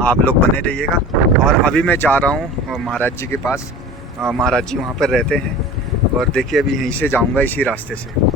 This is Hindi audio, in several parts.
आप लोग बने रहिएगा। और अभी मैं जा रहा हूँ महाराज जी के पास। महाराज जी वहाँ पर रहते हैं और देखिए अभी यहीं से जाऊँगा इसी रास्ते से।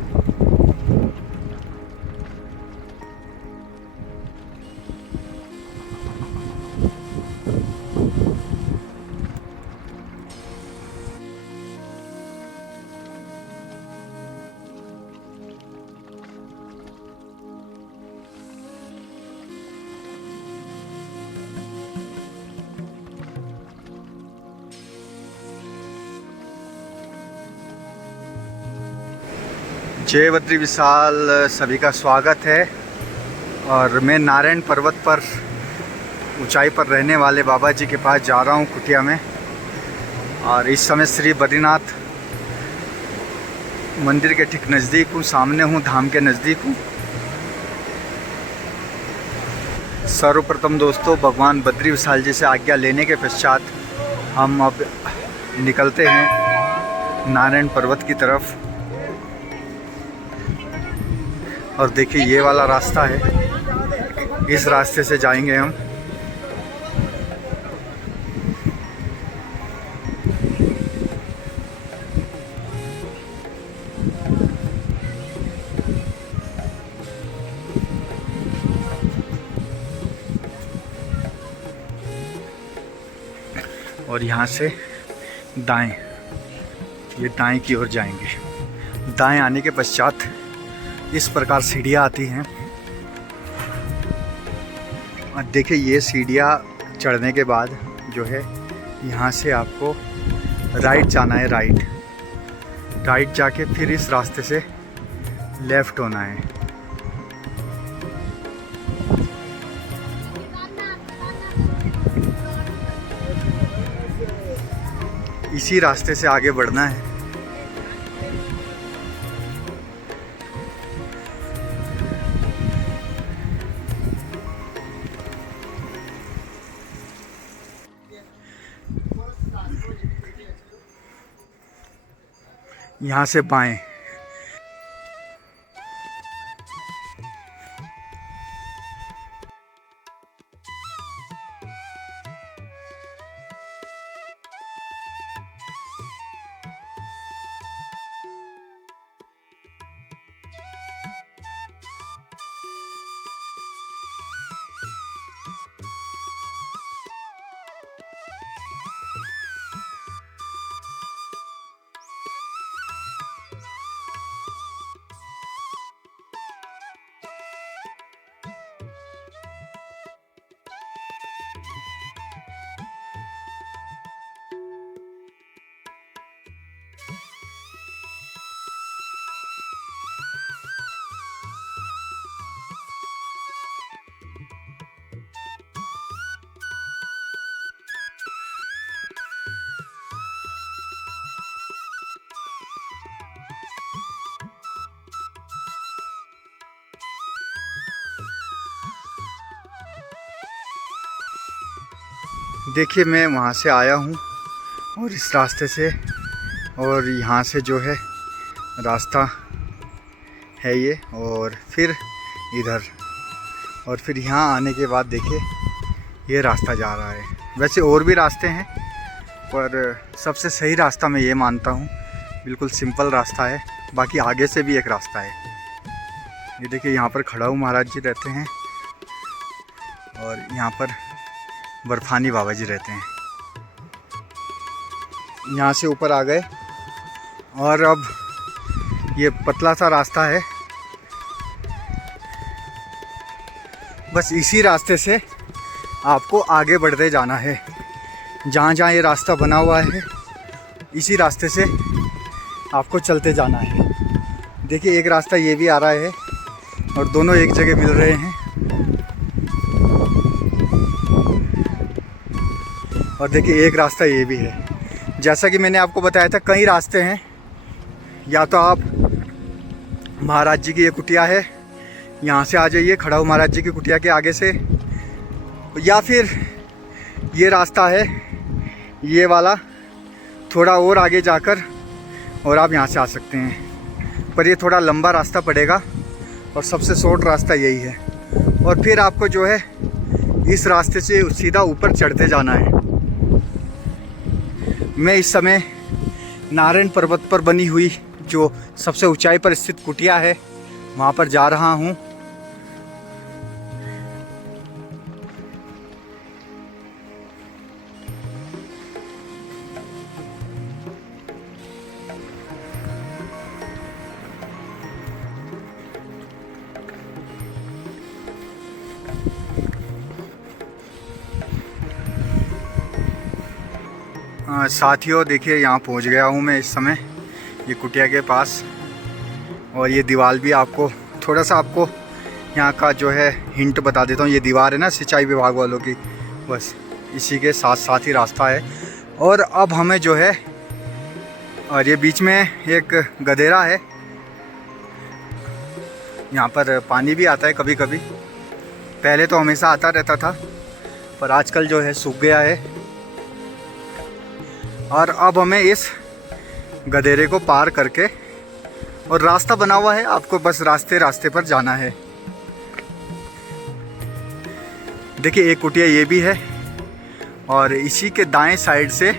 जय बद्री विशाल, सभी का स्वागत है। और मैं नारायण पर्वत पर ऊंचाई पर रहने वाले बाबा जी के पास जा रहा हूं कुटिया में। और इस समय श्री बद्रीनाथ मंदिर के ठीक नज़दीक हूं, सामने हूं, धाम के नज़दीक हूं। सर्वप्रथम दोस्तों भगवान बद्री विशाल जी से आज्ञा लेने के पश्चात हम अब निकलते हैं नारायण पर्वत की तरफ। और देखिए ये वाला रास्ता है, इस रास्ते से जाएंगे हम। और यहाँ से दाएं, ये दाएं की ओर जाएंगे। दाएं आने के पश्चात इस प्रकार सीढ़ियाँ आती हैं। और देखिए ये सीढ़ियाँ चढ़ने के बाद जो है यहाँ से आपको राइट जाना है। राइट जाके फिर इस रास्ते से लेफ़्ट होना है। इसी रास्ते से आगे बढ़ना है। यहाँ से बाएं। देखिए मैं वहाँ से आया हूँ और इस रास्ते से, और यहाँ से जो है रास्ता है ये, और फिर इधर, और फिर यहाँ आने के बाद देखिए ये रास्ता जा रहा है। वैसे और भी रास्ते हैं पर सबसे सही रास्ता मैं ये मानता हूँ, बिल्कुल सिंपल रास्ता है। बाकी आगे से भी एक रास्ता है। ये देखिए यहाँ पर खड़ाऊ महाराज जी रहते हैं और यहाँ पर बर्फानी बाबा जी रहते हैं। यहाँ से ऊपर आ गए और अब ये पतला सा रास्ता है, बस इसी रास्ते से आपको आगे बढ़ते जाना है। जहाँ जहाँ ये रास्ता बना हुआ है इसी रास्ते से आपको चलते जाना है। देखिए एक रास्ता ये भी आ रहा है और दोनों एक जगह मिल रहे हैं। और देखिए एक रास्ता ये भी है। जैसा कि मैंने आपको बताया था कई रास्ते हैं। या तो आप महाराज जी की ये कुटिया है, यहाँ से आ जाइए खड़ाऊ महाराज जी की कुटिया के आगे से, या फिर ये रास्ता है ये वाला, थोड़ा और आगे जाकर और आप यहाँ से आ सकते हैं। पर ये थोड़ा लंबा रास्ता पड़ेगा और सबसे शॉर्ट रास्ता यही है। और फिर आपको जो है इस रास्ते से सीधा ऊपर चढ़ते जाना है। मैं इस समय नारायण पर्वत पर बनी हुई जो सबसे ऊंचाई पर स्थित कुटिया है वहाँ पर जा रहा हूँ। साथियों देखिए, यहाँ पहुँच गया हूँ मैं इस समय ये कुटिया के पास। और ये दीवार भी आपको थोड़ा सा आपको यहाँ का जो है हिंट बता देता हूँ। ये दीवार है ना सिंचाई विभाग वालों की, बस इसी के साथ साथ ही रास्ता है। और अब हमें जो है, और ये बीच में एक गधेरा है, यहाँ पर पानी भी आता है कभी कभी। पहले तो हमेशा आता रहता था पर आजकल जो है सूख गया है। और अब हमें इस गधेरे को पार करके, और रास्ता बना हुआ है, आपको बस रास्ते पर जाना है। देखिए एक कुटिया ये भी है और इसी के दाएं साइड से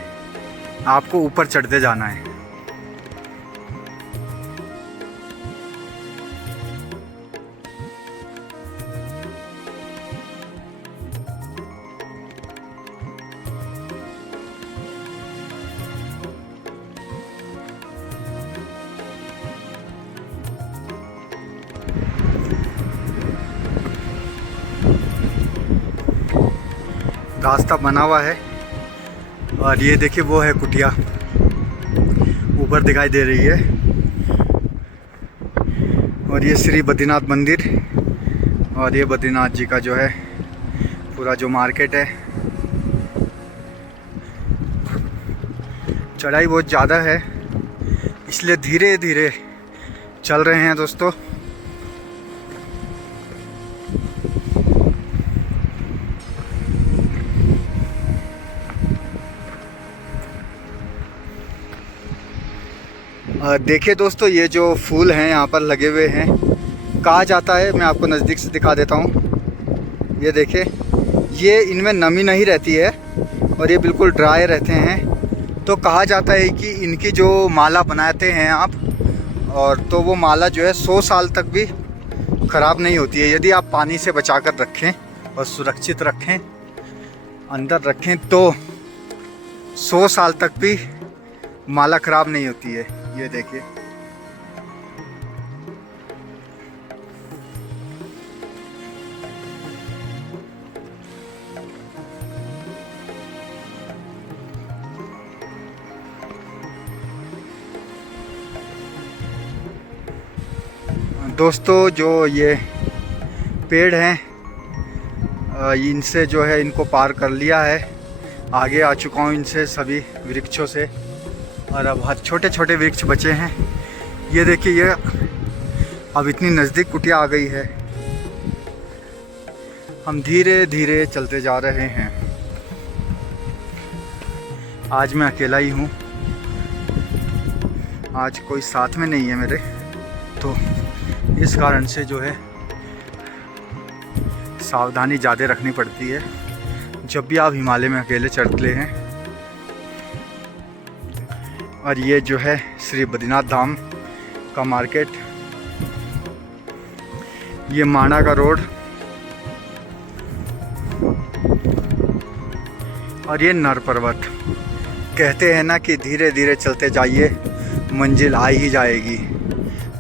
आपको ऊपर चढ़ते जाना है। रास्ता बना हुआ है और ये देखिए वो है कुटिया ऊपर दिखाई दे रही है। और ये श्री बद्रीनाथ मंदिर, और ये बद्रीनाथ जी का जो है पूरा जो मार्केट है। चढ़ाई बहुत ज़्यादा है इसलिए धीरे धीरे चल रहे हैं दोस्तों। देखिए दोस्तों, ये जो फूल हैं यहाँ पर लगे हुए हैं, कहा जाता है, मैं आपको नज़दीक से दिखा देता हूँ। ये देखिए, ये इनमें नमी नहीं रहती है और ये बिल्कुल ड्राई रहते हैं। तो कहा जाता है कि इनकी जो माला बनाते हैं आप, और तो वो माला जो है 100 साल तक भी ख़राब नहीं होती है। यदि आप पानी से बचा कर रखें और सुरक्षित रखें, अंदर रखें, तो 100 साल तक भी माला ख़राब नहीं होती है। ये देखिए, दोस्तों जो ये पेड़ हैं इनसे जो है इनको पार कर लिया है, आगे आ चुका हूँ इनसे सभी वृक्षों से। और अब बहुत छोटे छोटे वृक्ष बचे हैं। ये देखिए, ये अब इतनी नज़दीक कुटिया आ गई है। हम धीरे धीरे चलते जा रहे हैं। आज मैं अकेला ही हूँ, आज कोई साथ में नहीं है मेरे, तो इस कारण से जो है सावधानी ज़्यादा रखनी पड़ती है जब भी आप हिमालय में अकेले चढ़ते हैं। और ये जो है श्री बद्रीनाथ धाम का मार्केट, ये माणा का रोड, और ये नर पर्वत। कहते हैं ना कि धीरे धीरे चलते जाइए, मंजिल आ ही जाएगी।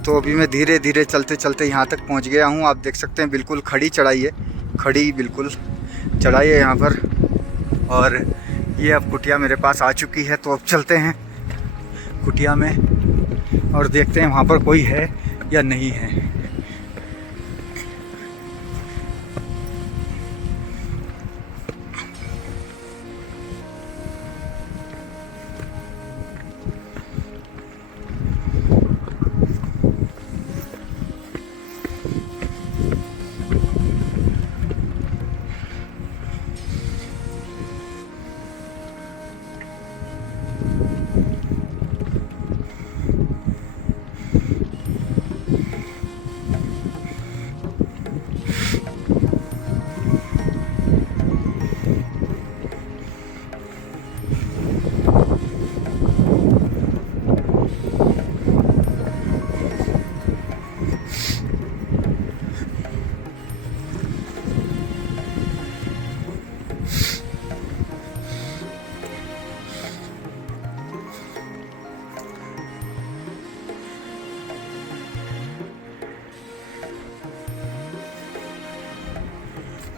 तो अभी मैं धीरे धीरे चलते चलते यहाँ तक पहुँच गया हूँ। आप देख सकते हैं बिल्कुल खड़ी चढ़ाई है, खड़ी बिल्कुल चढ़ाई है यहाँ पर। और ये अब कुटिया मेरे पास आ चुकी है, तो अब चलते हैं कुटिया में और देखते हैं वहाँ पर कोई है या नहीं है।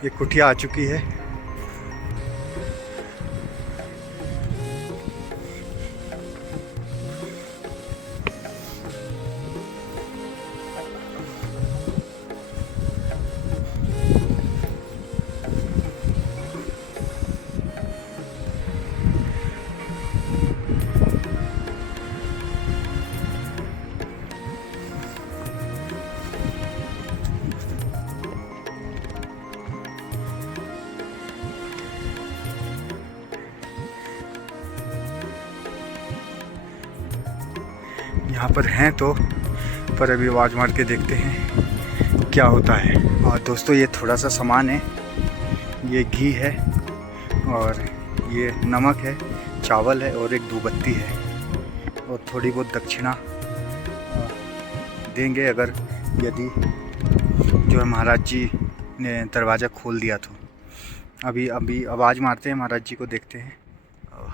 ये कुटिया आ चुकी है। यहाँ पर हैं तो, पर अभी आवाज़ मार के देखते हैं क्या होता है। और दोस्तों ये थोड़ा सा सामान है, ये घी है और ये नमक है, चावल है और एक धूपबत्ती है और थोड़ी बहुत दक्षिणा देंगे अगर यदि जो है महाराज जी ने दरवाज़ा खोल दिया तो। अभी आवाज़ मारते हैं महाराज जी को, देखते हैं।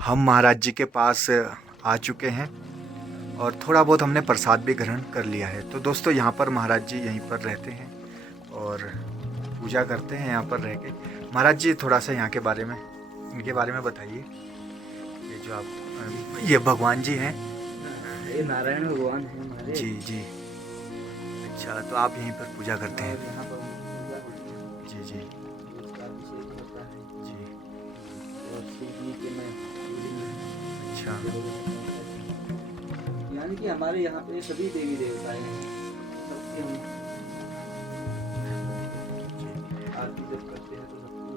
हम महाराज जी के पास आ चुके हैं और थोड़ा बहुत हमने प्रसाद भी ग्रहण कर लिया है। तो दोस्तों यहाँ पर महाराज जी यहीं पर रहते हैं और पूजा करते हैं यहाँ पर रह के। महाराज जी थोड़ा सा यहाँ के बारे में, इनके बारे में बताइए। ये जो आप, ये भगवान जी हैं? ये नारायण भगवान हैं हमारे। जी जी, अच्छा, तो आप यहीं पर पूजा करते हैं? यहाँ पर पूजा करते हैं। जी जी, उसका अभिषेक होता है जी, और शिव जी के में अच्छा, यानी कि हमारे यहाँ पे सभी देवी देवता हैं, सबकी हम आरती जब करते हैं तो सबको।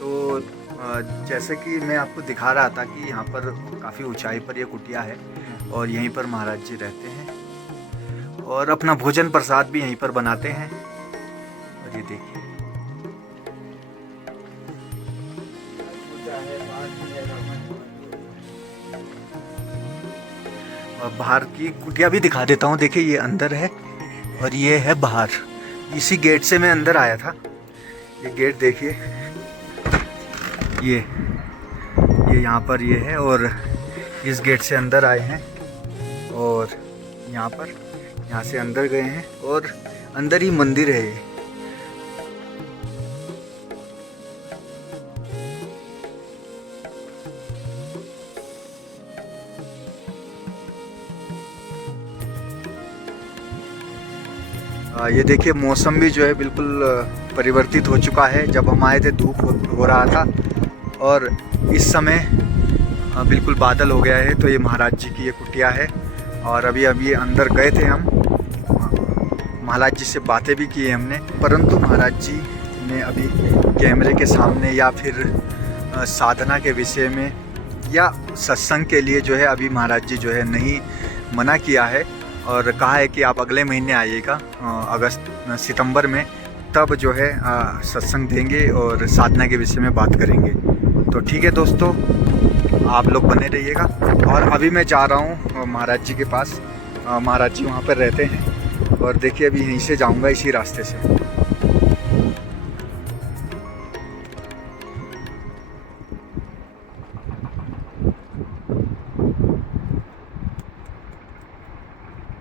तो जैसे कि मैं आपको दिखा रहा था कि यहाँ पर काफ़ी ऊंचाई पर ये कुटिया है और यहीं पर महाराज जी रहते हैं और अपना भोजन प्रसाद भी यहीं पर बनाते हैं। और ये देखिए, और बाहर की कुटिया भी दिखा देता हूँ। देखिए ये अंदर है और ये है बाहर। इसी गेट से मैं अंदर आया था। ये गेट देखिए, ये यहाँ पर ये है और इस गेट से अंदर आए हैं और यहाँ से अंदर गए हैं और अंदर ही मंदिर है ये। ये देखिए मौसम भी जो है बिल्कुल परिवर्तित हो चुका है। जब हम आए थे धूप हो रहा था और इस समय बिल्कुल बादल हो गया है। तो ये महाराज जी की ये कुटिया है और अभी अंदर गए थे हम, महाराज जी से बातें भी की हमने, परंतु महाराज जी ने अभी कैमरे के सामने या फिर साधना के विषय में या सत्संग के लिए जो है अभी महाराज जी जो है नहीं मना किया है और कहा है कि आप अगले महीने आइएगा, सितंबर में, तब जो है सत्संग देंगे और साधना के विषय में बात करेंगे। तो ठीक है दोस्तों, आप लोग बने रहिएगा। और अभी मैं जा रहा हूँ महाराज जी के पास। महाराज जी वहाँ पर रहते हैं और देखिए अभी यहीं से जाऊँगा, इसी रास्ते से।